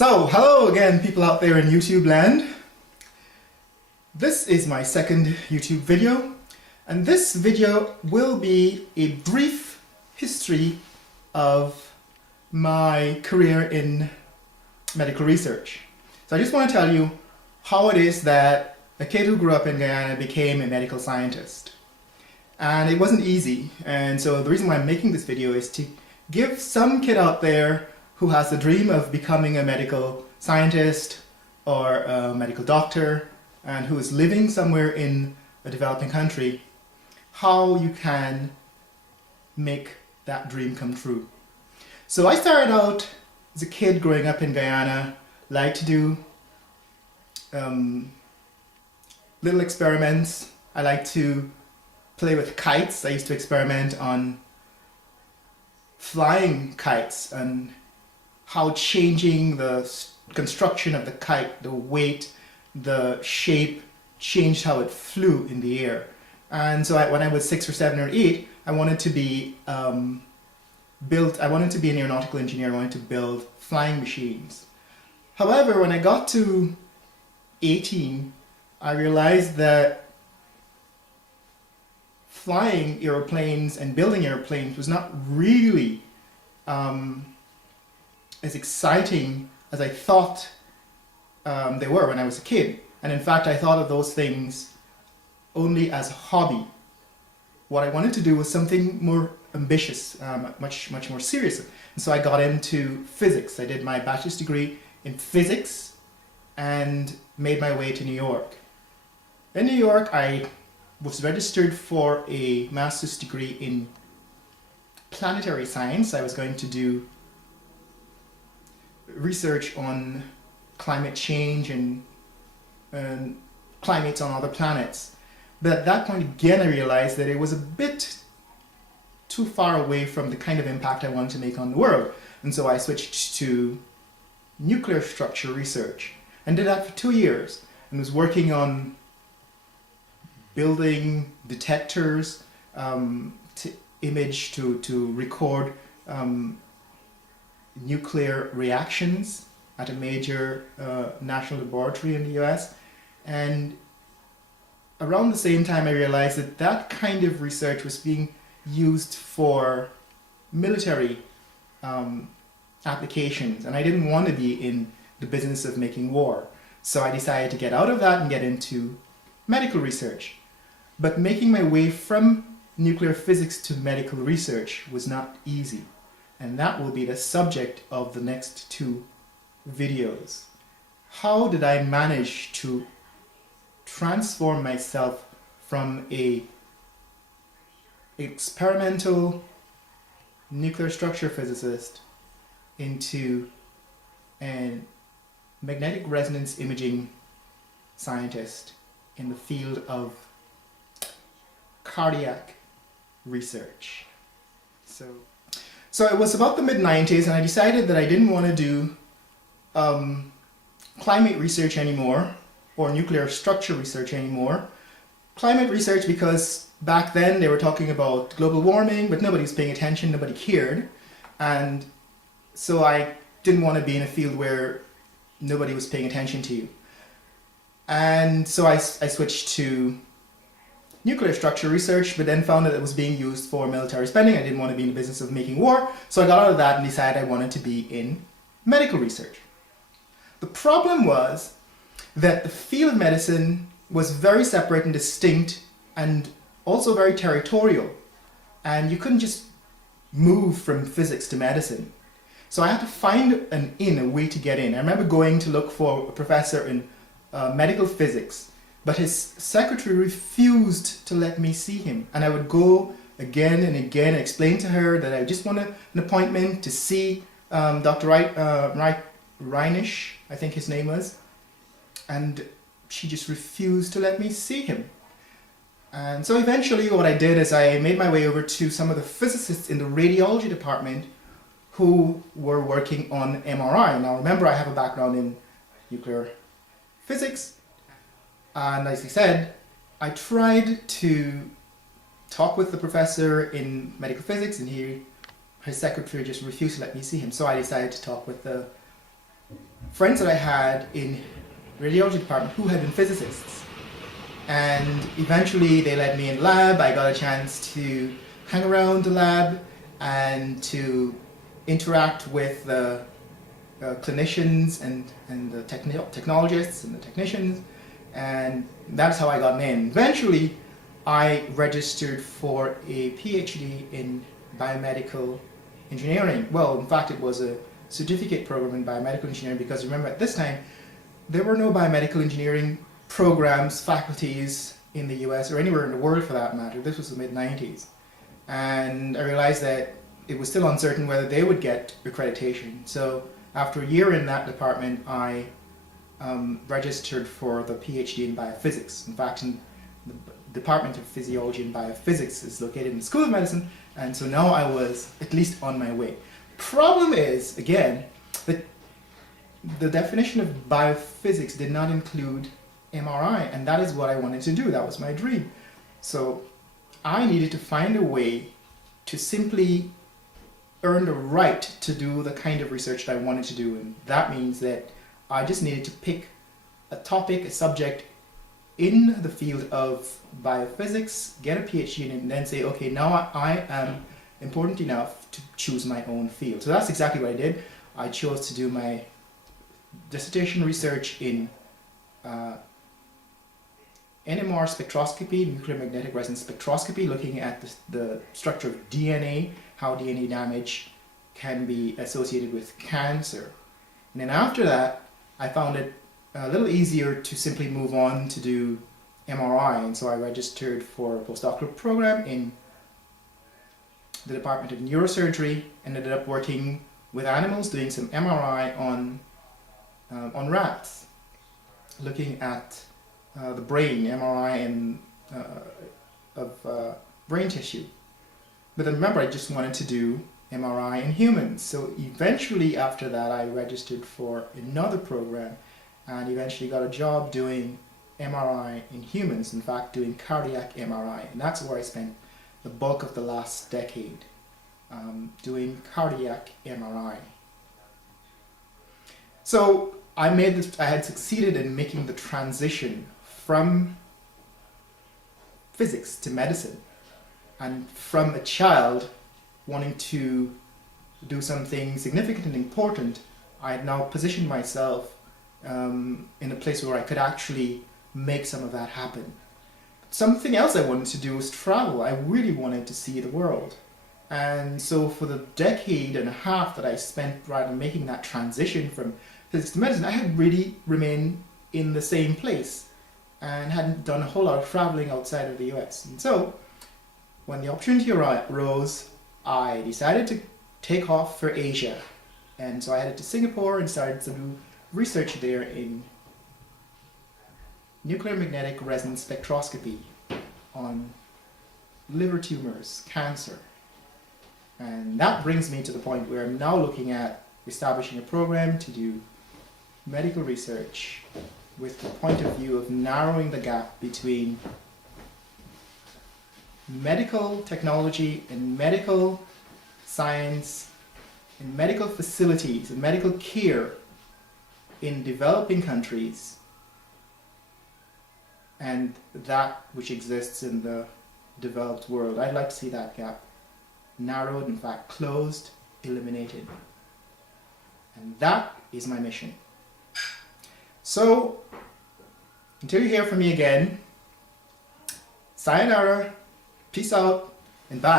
So, hello again, people out there in YouTube land. This is my second YouTube video, and this video will be a brief history of my career in medical research. So I just want to tell you how it is that a kid who grew up in Guyana became a medical scientist. And it wasn't easy, and so the reason why I'm making this video is to give some kid out there who has the dream of becoming a medical scientist or a medical doctor and who is living somewhere in a developing country, how you can make that dream come true. So I started out as a kid growing up in Guyana, liked to do little experiments. I like to play with kites. I used to experiment on flying kites and how changing the construction of the kite, the weight, the shape, changed how it flew in the air. And so when I was 6 or 7 or 8, I wanted to be an aeronautical engineer. I wanted to build flying machines. However, when I got to 18, I realized that flying airplanes and building airplanes was not really as exciting as I thought they were when I was a kid. And in fact, I thought of those things only as a hobby. What I wanted to do was something more ambitious, much more serious. And so I got into physics. I did my bachelor's degree in physics and made my way to New York. In New York, I was registered for a master's degree in planetary science. I was going to do research on climate change and climates on other planets. But at that point again I realized that it was a bit too far away from the kind of impact I wanted to make on the world. And so I switched to nuclear structure research and did that for 2 years and was working on building detectors to record nuclear reactions at a major national laboratory in the US. And around the same time I realized that that kind of research was being used for military applications, and I didn't want to be in the business of making war. So I decided to get out of that and get into medical research. But making my way from nuclear physics to medical research was not easy. And that will be the subject of the next 2 videos. How did I manage to transform myself from a experimental nuclear structure physicist into a magnetic resonance imaging scientist in the field of cardiac research? So it was about the mid-90s, and I decided that I didn't want to do climate research anymore, or nuclear structure research anymore. Climate research, because back then they were talking about global warming, but nobody was paying attention, nobody cared. And so I didn't want to be in a field where nobody was paying attention to you. And so I switched to nuclear structure research, but then found that it was being used for military spending. I didn't want to be in the business of making war, so I got out of that and decided I wanted to be in medical research. The problem was that the field of medicine was very separate and distinct and also very territorial, and you couldn't just move from physics to medicine. So I had to find a way to get in. I remember going to look for a professor in medical physics, but his secretary refused to let me see him. And I would go again and again and explain to her that I just wanted an appointment to see Dr. Reinisch, I think his name was. And she just refused to let me see him. And so eventually what I did is I made my way over to some of the physicists in the radiology department who were working on MRI. Now remember, I have a background in nuclear physics. And as I said, I tried to talk with the professor in medical physics, and his secretary just refused to let me see him. So I decided to talk with the friends that I had in radiology department who had been physicists. And eventually they let me in the lab. I got a chance to hang around the lab and to interact with the clinicians and the technologists and the technicians, and that's how I got in. Eventually, I registered for a PhD in biomedical engineering. Well, in fact, it was a certificate program in biomedical engineering, because remember, at this time, there were no biomedical engineering programs, faculties in the US or anywhere in the world for that matter. This was the mid-90s. And I realized that it was still uncertain whether they would get accreditation. So after a year in that department, I registered for the PhD in biophysics. In fact, in the Department of Physiology and Biophysics is located in the School of Medicine, and so now I was at least on my way. Problem is, again, that the definition of biophysics did not include MRI, and that is what I wanted to do. That was my dream. So I needed to find a way to simply earn the right to do the kind of research that I wanted to do, and that means that I just needed to pick a topic, a subject in the field of biophysics, get a PhD in it, and then say, okay, now I am important enough to choose my own field. So that's exactly what I did. I chose to do my dissertation research in NMR spectroscopy, nuclear magnetic resonance spectroscopy, looking at the structure of DNA, how DNA damage can be associated with cancer. And then after that, I found it a little easier to simply move on to do MRI, and so I registered for a postdoctoral program in the Department of Neurosurgery, and ended up working with animals, doing some MRI on rats, looking at the brain, MRI of brain tissue. But then remember, I just wanted to do MRI in humans. So eventually after that, I registered for another program and eventually got a job doing MRI in humans, in fact doing cardiac MRI. And that's where I spent the bulk of the last decade, doing cardiac MRI. So I had succeeded in making the transition from physics to medicine, and from a child wanting to do something significant and important, I had now positioned myself in a place where I could actually make some of that happen. Something else I wanted to do was travel. I really wanted to see the world. And so for the decade and a half that I spent rather making that transition from physics to medicine, I had really remained in the same place and hadn't done a whole lot of traveling outside of the US. And so when the opportunity arose, I decided to take off for Asia. And so I headed to Singapore and started to do research there in nuclear magnetic resonance spectroscopy on liver tumors, cancer. And that brings me to the point where I'm now looking at establishing a program to do medical research with the point of view of narrowing the gap between medical technology and medical science and medical facilities and medical care in developing countries and that which exists in the developed world. I'd like to see that gap narrowed, in fact closed, eliminated. And that is my mission. So, until you hear from me again, sayonara, peace out, and bye.